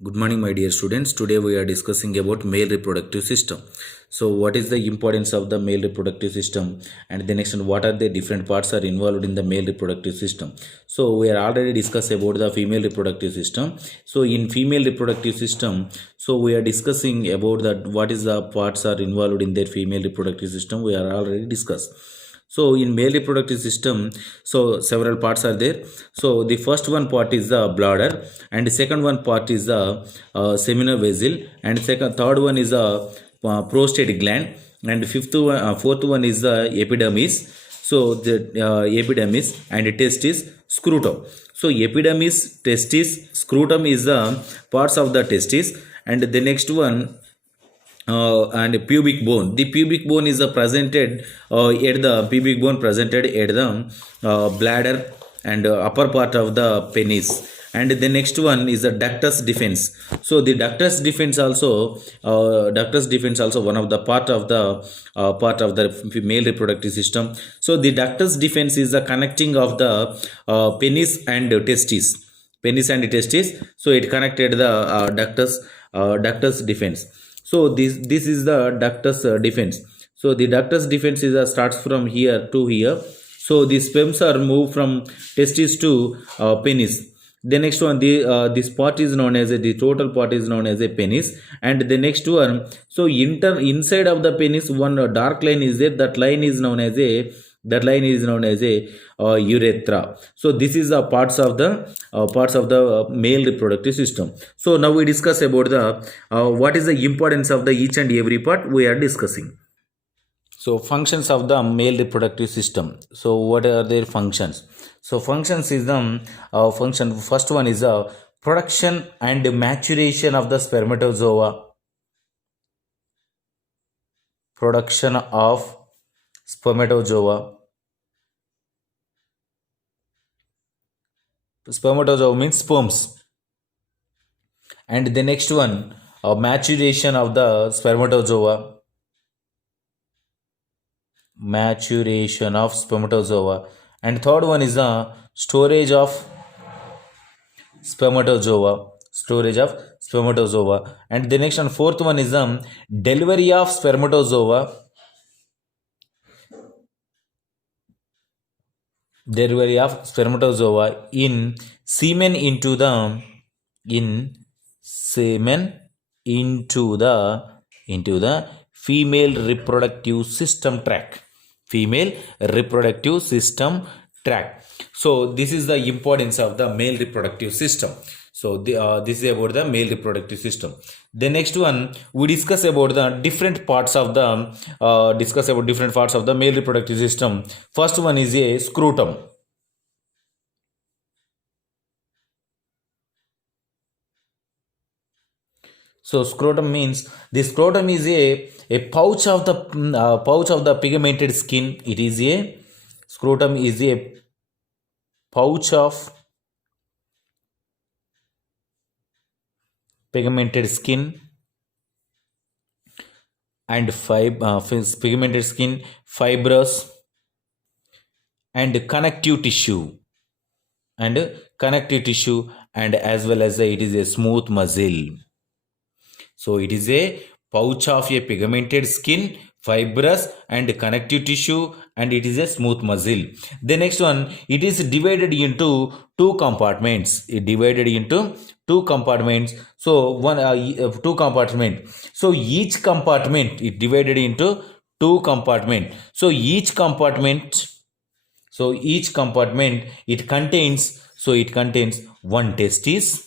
Good morning, my dear students. Today we are discussing about male reproductive system. So, what is the importance of the male reproductive system, and the next one, what are the different parts are involved in the male reproductive system? So, we are already discussed about the female reproductive system. So, in female reproductive system, so we are discussing about that what is the parts are involved in their female reproductive system. We are already discussed. So in male reproductive system, so several parts are there. So the first one part is the bladder, and the second one part is the seminal vessel, and third one is the prostate gland, and fourth one is the epidermis. So the epidermis and testis, scrotum. So epidermis, testis, scrotum is the parts of the testis, and the next one and pubic bone. The pubic bone is presented at the pubic bone presented at the bladder and upper part of the penis. And the next one is the ductus defens. So the ductus defens also one of the part of the male reproductive system. So the ductus defens is the connecting of the penis and testis. So it connected the ductus defens. So this is the ductus defense. So the ductus defense is starts from here to here. So the sperms are moved from testis to penis. The next one, this part is known as the total part is known as a penis, and the next one, so inside of the penis, one dark line is there. That line is known as a urethra. So this is the parts of the male reproductive system. So now we discuss about the what is the importance of the each and every part we are discussing. So functions of the male reproductive system. So what are their functions? So functions is the function. First one is the production and maturation of the spermatozoa. Production of spermatozoa. Spermatozoa means sperms. And the next one, maturation of the spermatozoa. Maturation of spermatozoa. And third one is the storage of spermatozoa. And the next one, fourth one is the delivery of spermatozoa. In semen into the female reproductive system tract. So this is the importance of the male reproductive system. So this is about the male reproductive system. The next one, we discuss about the different parts of the male reproductive system. First one is a scrotum. So scrotum means the scrotum is a pouch of the pigmented skin. Scrotum is a pouch of pigmented skin and pigmented skin, fibrous and connective tissue, and as well as it is a smooth muscle. So it is a pouch of a pigmented skin, fibrous and connective tissue, and it is a smooth muscle. The next one, it is divided into two compartments. So two compartments. So each compartment is divided into two compartments. So each compartment it contains one testis.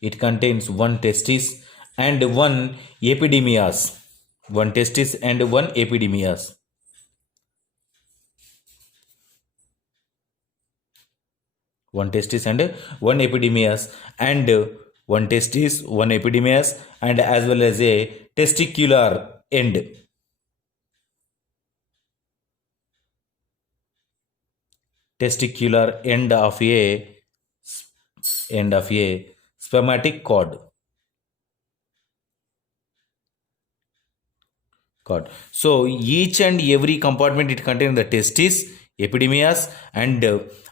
It contains one testis and one epididymis. One testis and one epididymis. One testis and one epididymis, and one testis, one epididymis, and as well as a testicular end. Testicular end of a spermatic cord. So each and every compartment it contains the testis, epididymis, and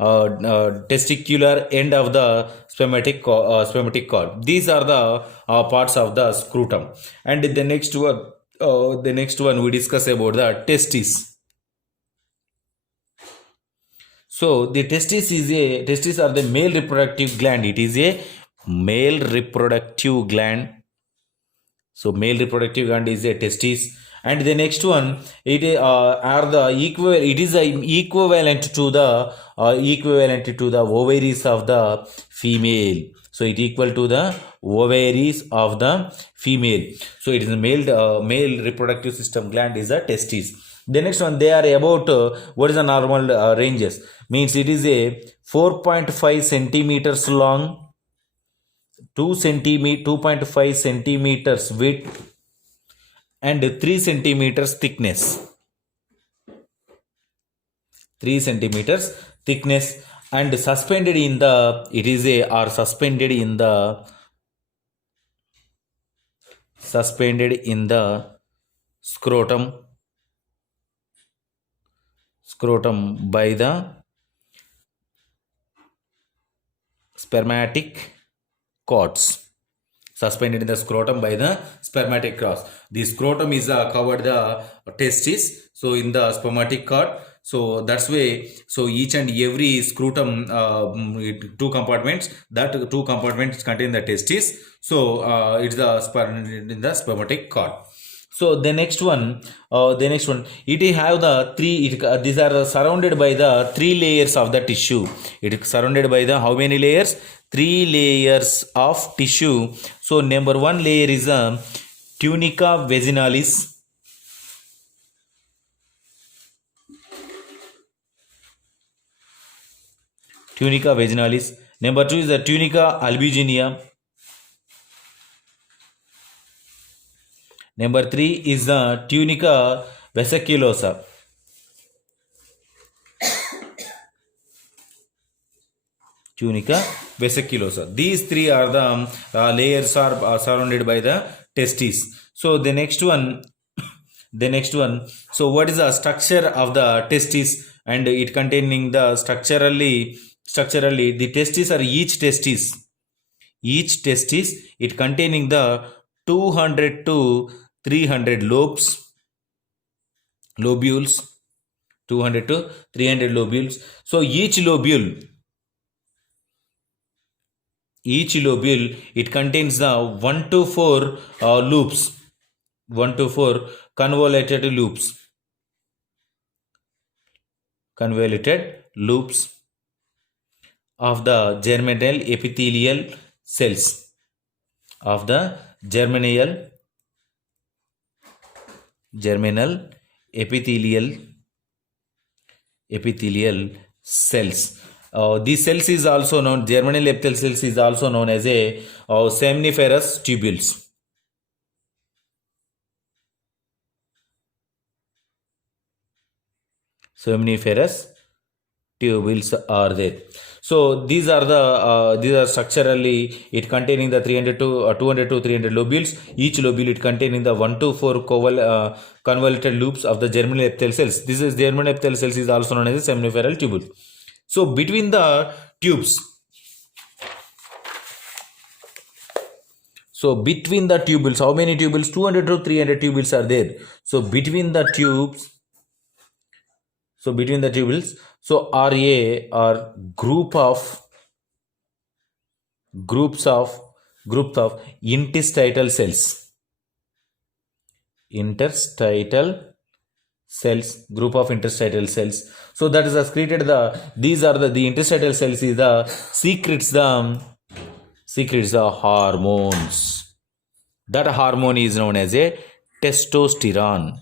testicular end of the spermatic cord. These are the parts of the scrotum. And the next one we discuss about the testes. So the testes are the male reproductive gland. It is a male reproductive gland. So male reproductive gland is a testis, and the next one it is equivalent to the ovaries of the female. So it equal to the ovaries of the female. So it is a male reproductive system gland is a testis. The next one, they are about what is the normal ranges, means it is a 4.5 centimeters long, 2.5 centimeters width, and 3 centimeters thickness. 3 centimeters thickness, and suspended in the scrotum by the spermatic cords. Suspended in the scrotum by the spermatic cords. The scrotum is covered the testis, so in the spermatic cord. So that's way. So each and every scrotum, two compartments. That two compartments contain the testis. So it's in the spermatic cord. So the next one, it have the three. These are surrounded by the 3 layers of the tissue. It is surrounded by the how many layers? 3 layers of tissue. So number 1 layer is tunica vaginalis. Tunica vaginalis. Number 2 is the tunica albuginea. Number 3 is the tunica vesiculosa. Tunica vesiculosa. These 3 are the layers are surrounded by the testes. So the next one. So what is the structure of the testis? And it containing the structurally the testes are each testis it containing the 200 to 300 lobules, 200 to 300 lobules. So each lobule it contains the 1 to 4 loops, 1 to 4 convoluted loops of the germinal epithelial cells epithelial cells. These cells is also known, germinal epithelial cells is also known as a seminiferous tubules. Seminiferous tubules are there. So these are structurally it containing the 200 to 300 lobules. Each lobule it containing the 1 to 4 convoluted loops of the germinal epithelial cells. This is germinal epithelial cells is also known as a seminiferal tubule. So between the tubes, tubules, how many tubules? 200 to 300 tubules are there. So between the tubules, so RA are groups of interstitial cells. Group of interstitial cells. So that is secreted these are the interstitial secrets the hormones. That hormone is known as a testosterone.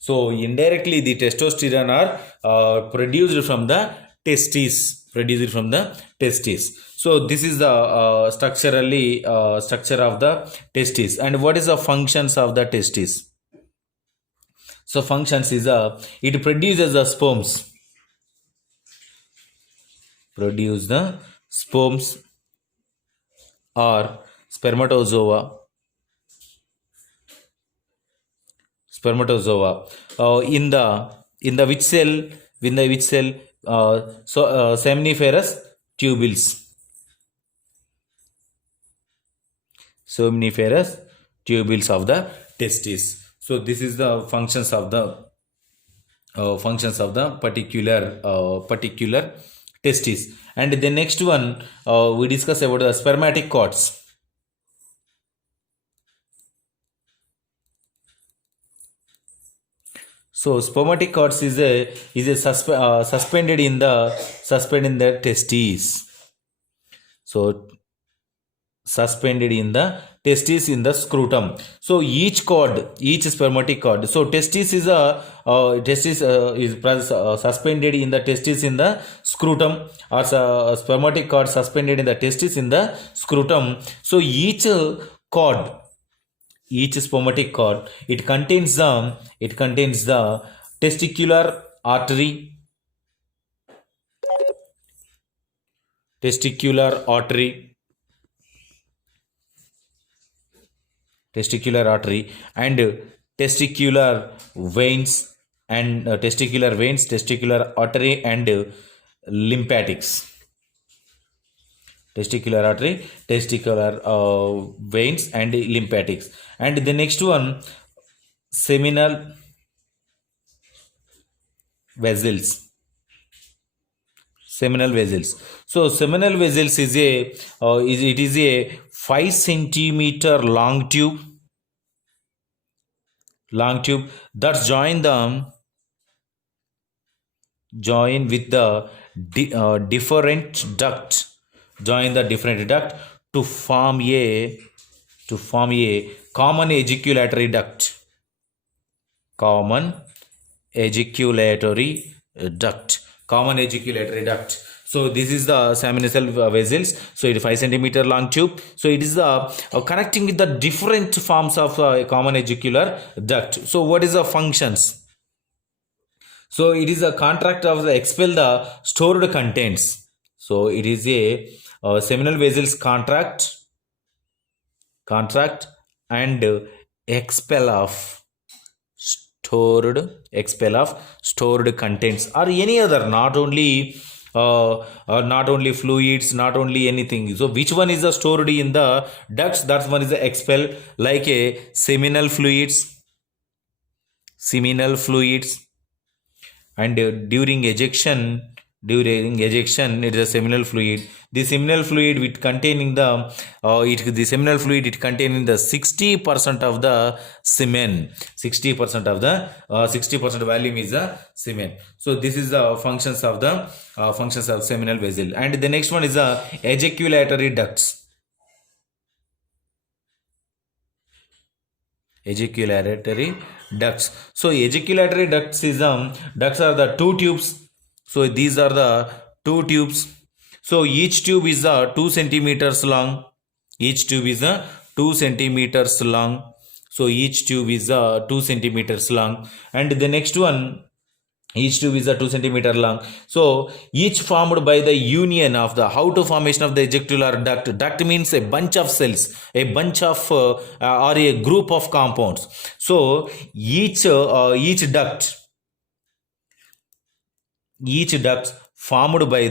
So indirectly the testosterone are produced from the testes. So this is the structure of the testes. And what is the functions of the testes? So functions is it produces the sperms. Or spermatozoa. In the which cell seminiferous tubules. Seminiferous tubules of the testes. So this is the functions of the particular testis. And the next one we discuss about the spermatic cords. So spermatic cords is suspended in the testes. So suspended in the testis in the scrotum. So each spermatic cord. So testis is suspended in the testis in the scrotum, or spermatic cord suspended in the testis in the scrotum. So each spermatic cord, it contains the testicular artery, and testicular veins, testicular artery, and lymphatics. Testicular artery, testicular veins, and lymphatics. And the next one, seminal vessels. So seminal vessels is a 5 centimeter long tube that join with the different duct to form a common ejaculatory duct. So this is the seminal vessels. So it is 5 centimeter long tube. So it is connecting with the different forms of common ejacular duct. So what is the functions? So it is a contract of the expel the stored contents. So it is a seminal vessels contract and expel of stored contents, or any other, not only fluids, not only anything. So which one is the stored in the ducts? That one is the expel, like a seminal fluids, and during ejection it is a seminal fluid. The seminal fluid it containing the 60% of the semen. 60% of the 60% volume is the semen. So this is the functions of seminal vessel. And the next one is the ejaculatory ducts. So ejaculatory ducts are the two tubes. So these are the two tubes. So each tube is 2 centimeters long. So each tube is 2 centimeters long. And the next one, each tube is 2 centimeter long. So each formed by the union of the formation of the ejacular duct. Duct means a bunch of cells, a bunch of or a group of compounds. So each duct formed by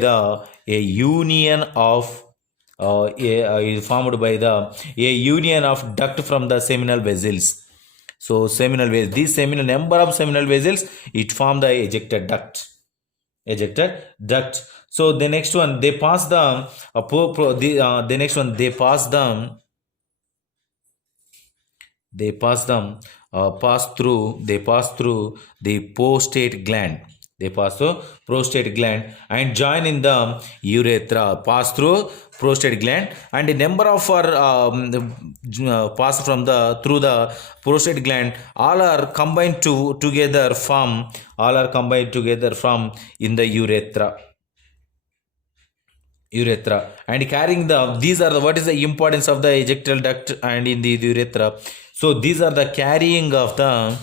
a union of duct from the seminal vessels. So these number of seminal vessels, it form the ejected duct. So the next one, they pass the pass through the prostate gland. They pass through prostate gland and join in the urethra. Pass through prostate gland, and the number of pass through the prostate gland, all are combined together from in the urethra. And carrying these are what is the importance of the ejectile duct and in the urethra. So these are the carrying of the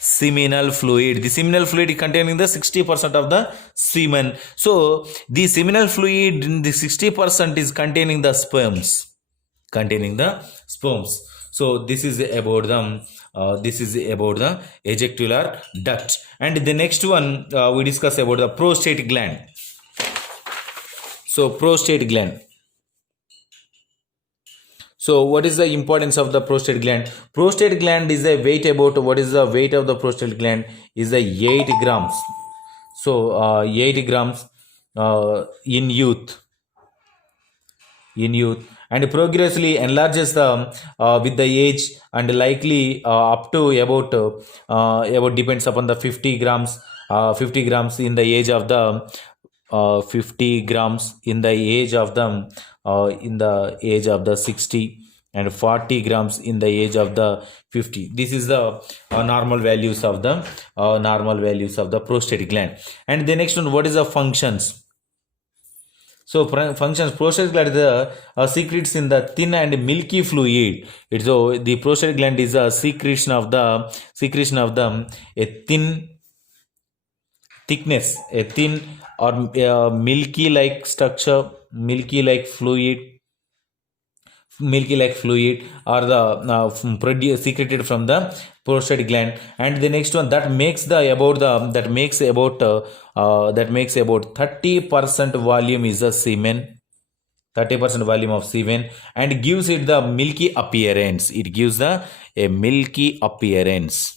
seminal fluid. The seminal fluid containing the 60% of the semen. So the seminal fluid in the 60% is containing the sperms. So this is about the This is about the ejacular duct. And the next one we discuss about the prostate gland. So prostate gland. So what is the importance of the prostate gland? Prostate gland is a weight about, what is the weight of the prostate gland is the 8 grams. So 8 grams in youth, and progressively enlarges the with the age, and likely up to about depends upon the 50 grams in the age of the 50 grams in the age of the in the age of the 60, and 40 grams in the age of the 50. This is the normal values of the prostate gland. And the next one, what is the functions? So functions, prostate gland is the secretes in the thin and milky fluid. So the prostate gland is a secretion of the a thin thickness, a thin or milky like structure, milky like fluid, or the secreted from the prostate gland. And the next one, that makes about 30% volume is the semen, 30% volume of semen, and gives it the milky appearance. It gives a milky appearance.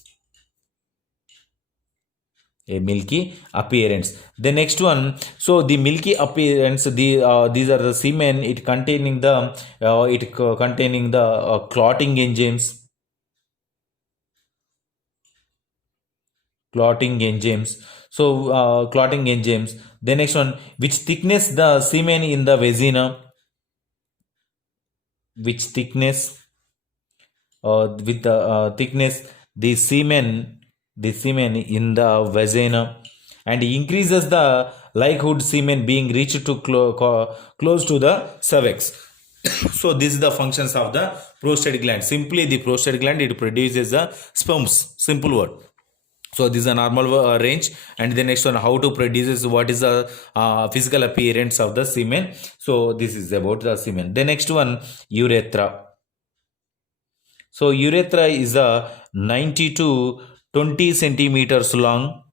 A milky appearance. The next one, so the milky appearance, these are the semen. It containing the clotting enzymes. So clotting enzymes. The next one, which thickness the semen in the vagina? Which thickness? With the thickness the semen in the vagina, and increases the likelihood semen being reached to close to the cervix. So this is the functions of the prostate gland. Simply the prostate gland, it produces the sperms, simple word. So this is a normal range. And the next one, how to produce, what is the physical appearance of the semen. So this is about the semen. The next one, urethra. So urethra is a 90 to 20 centimeters long.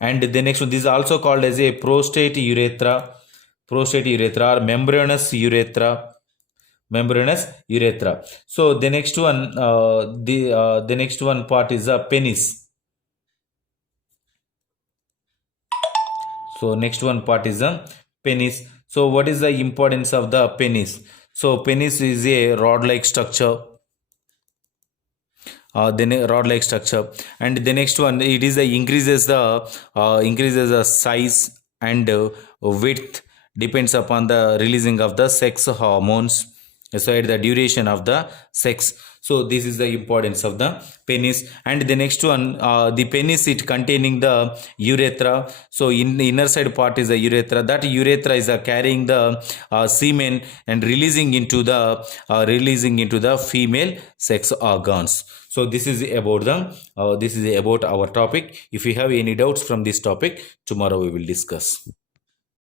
And the next one, this is also called as a prostate urethra or membranous urethra. So the next one, the next one part is a penis. So next one part is a penis. So what is the importance of the penis? So penis is a rod-like structure. Rod-like structure. And the next one, it is increases the size and width, depends upon the releasing of the sex hormones, aside the duration of the sex. So this is the importance of the penis. And the next one, the penis, it containing the urethra. So in the inner side part is the urethra. That urethra is carrying the semen and releasing into the female sex organs. So this is about our topic. If you have any doubts from this topic, tomorrow we will discuss.